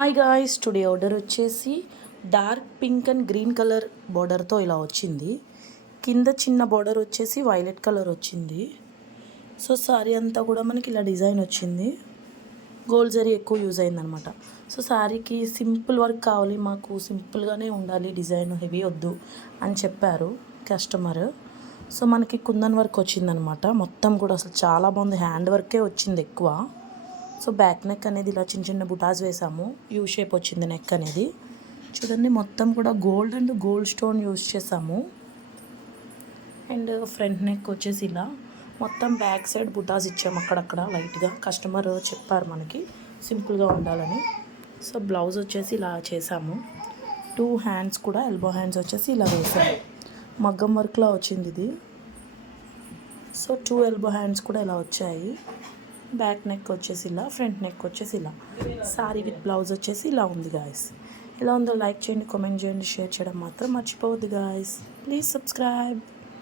Hi guys, today order వచ్చేసి dark pink and green colour బార్డర్తో ఇలా వచ్చింది. కింద చిన్న బార్డర్ వచ్చేసి వైలెట్ కలర్ వచ్చింది. సో శారీ అంతా కూడా మనకి ఇలా డిజైన్ వచ్చింది. గోల్డ్ జరీ ఎక్కువ యూజ్ అయిందనమాట. సో శారీకి సింపుల్ వర్క్ కావాలి, మాకు సింపుల్గానే ఉండాలి, డిజైన్ హెవీ వద్దు అని చెప్పారు కస్టమర్. సో మనకి కుందన్ వర్క్ వచ్చిందనమాట. మొత్తం కూడా అసలు చాలా బాగుంది, హ్యాండ్ వర్కే వచ్చింది ఎక్కువ. సో బ్యాక్ నెక్ అనేది ఇలా చిన్న చిన్న బుటాస్ వేసాము, యూ షేప్ వచ్చింది నెక్ అనేది. చూడండి మొత్తం కూడా gold and gold stone use చేసాము. అండ్ ఫ్రంట్ నెక్ వచ్చేసి ఇలా మొత్తం బ్యాక్ సైడ్ బుటాస్ ఇచ్చాము అక్కడక్కడ లైట్గా. కస్టమర్ చెప్పారు మనకి సింపుల్గా ఉండాలని. సో బ్లౌజ్ వచ్చేసి ఇలా చేసాము. 2 హ్యాండ్స్ కూడా ఎల్బో హ్యాండ్స్ వచ్చేసి ఇలా వేసాము. మగ్గం వర్క్లా వచ్చింది ఇది. సో 2 ఎల్బో హ్యాండ్స్ కూడా ఇలా వచ్చాయి. బ్యాక్ నెక్ వచ్చేసి ఇలా, ఫ్రంట్ నెక్ వచ్చేసి ఇలా. సారీ విత్ బ్లౌజ్ వచ్చేసి ఇలా ఉంది గాయస్. ఎలా ఉందో లైక్ చేయండి, కామెంట్ చేయండి, షేర్ చేయడం మాత్రం మర్చిపోవద్దు గాయస్. Please subscribe.